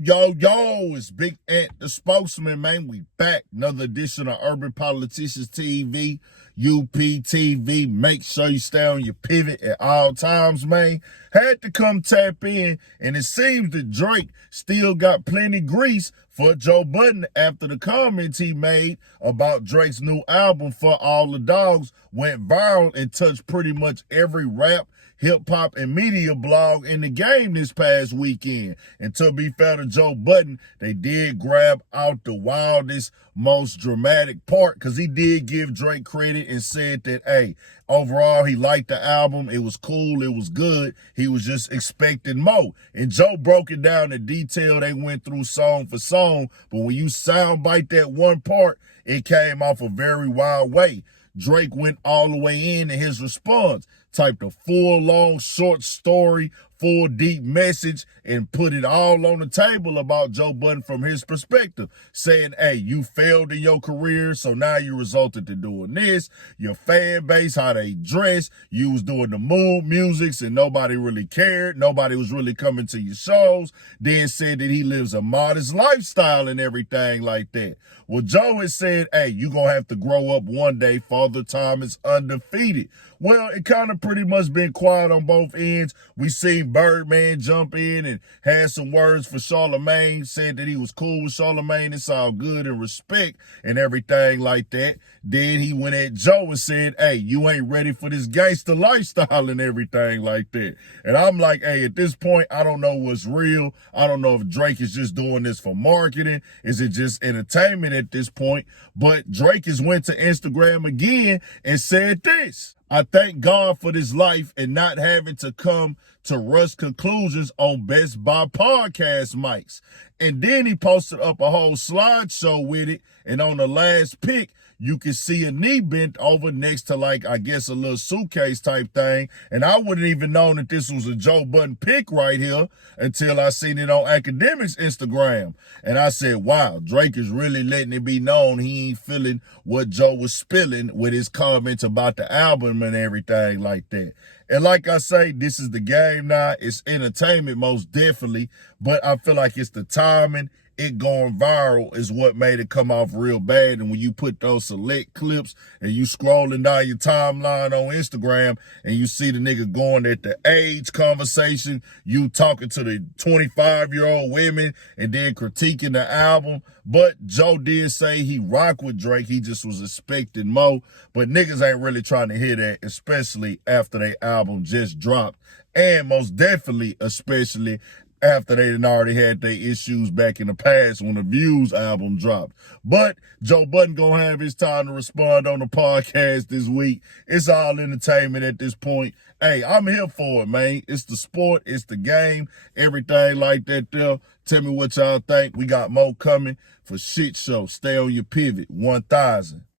Yo, it's Big Ant the spokesman, man. We back. Another edition of Urban Politicians TV, UPTV. Make sure you stay on your pivot at all times, man. Had to come tap in, and it seems that Drake still got plenty grease for Joe Budden after the comments he made about Drake's new album, For All the Dogs, went viral and touched pretty much every rap, hip-hop, and media blog in the game this past weekend. And to be fair to Joe Budden, they did grab out the wildest, most dramatic part, because he did give Drake credit and said that, hey, overall, he liked the album. It was cool. It was good. He was just expecting more. And Joe broke it down in detail. They went through song for song. But when you soundbite that one part, it came off a very wild way. Drake went all the way in his response, typed a full, long, short story, full, deep message, and put it all on the table about Joe Budden from his perspective, saying, hey, you failed in your career, so now you resulted to doing this. Your fan base, how they dress, you was doing the mood musics, and nobody really cared. Nobody was really coming to your shows. Then said that he lives a modest lifestyle and everything like that. Well, Joe has said, hey, you going to have to grow up one day. Father Time is undefeated. Well, it kind of pretty much been quiet on both ends. We seen Birdman jump in and had some words for Charlemagne, said that he was cool with Charlemagne. It's all good and respect and everything like that. Then he went at Joe and said, hey, you ain't ready for this gangster lifestyle and everything like that. And I'm like, hey, at this point, I don't know what's real. I don't know if Drake is just doing this for marketing. Is it just entertainment at this point? But Drake has went to Instagram again and said this: I thank God for this life and not having to come to rush conclusions on Best Buy podcast mics. And then he posted up a whole slideshow with it. And on the last pic, you can see a knee bent over next to, like, I guess a little suitcase type thing. And I wouldn't even known that this was a Joe Budden pic right here until I seen it on Academic's Instagram. And I said, wow, Drake is really letting it be known he ain't feeling what Joe was spilling with his comments about the album and everything like that. And like I say, this is the game now. It's entertainment, most definitely. But I feel like it's the timing. It going viral is what made it come off real bad. And when you put those select clips and you scrolling down your timeline on Instagram and you see the nigga going at the age conversation, you talking to the 25-year-old women and then critiquing the album. But Joe did say he rocked with Drake. He just was expecting more. But niggas ain't really trying to hear that, especially after their album just dropped. And most definitely, especially after they had already had their issues back in the past when the Views album dropped. But Joe Budden gonna have his time to respond on the podcast this week. It's all entertainment at this point. Hey, I'm here for it, man. It's the sport, it's the game, everything like that there. Tell me what y'all think. We got more coming for Shit Show. Stay on your pivot. 1000.